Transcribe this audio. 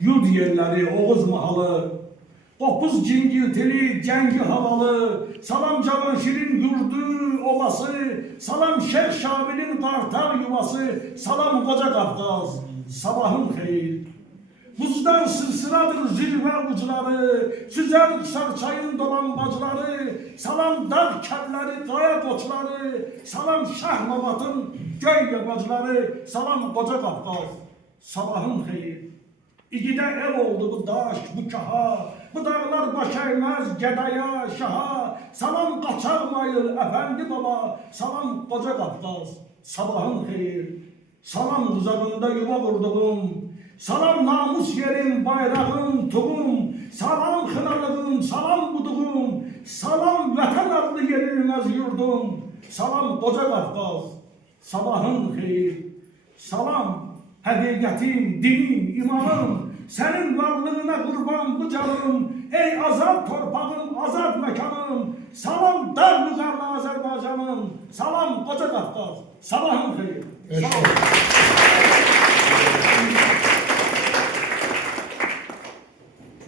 yurd yerleri, Oğuz mahalı, Qopuz cingiltili, cengi havalı, salam Cavanşirin yurdu obası, salam Şeyh Şabil'in qartal yuvası, salam Qoca Qafqaz, sabahın xeyir. Buzdan sırsıradır zirve ucuları, süzer Qusar çayın dolanbacıları, salam dağ kəlləri, qaya qoçları, salam Şahmabatın göy yabacıları, salam Qoca Qafqaz, sabahın xeyir. İgide ev oldu bu daş, bu kaha, bu dağlar baş eğmez gedaya, şaha, salam Qaçarmayıl, efendi baba, salam Qoca Qafqaz, sabahın xeyir. Salam uzağında yuva vurduğum, salam namus yerim, bayrağım, tuğum, salam xınalığım, salam buduğum, salam vətən adlı yenilmez yurdum, salam Qoca Qafqaz, sabahın xeyir. Salam həqiqətim, dinim, imamım, senin varlığına kurban bu canım, ey azad torpağım, azad mekanım, salam dar yukarıda Azerbaycanım, salam Qoca Qafqaz, sabahın xeyir. Sağ olun.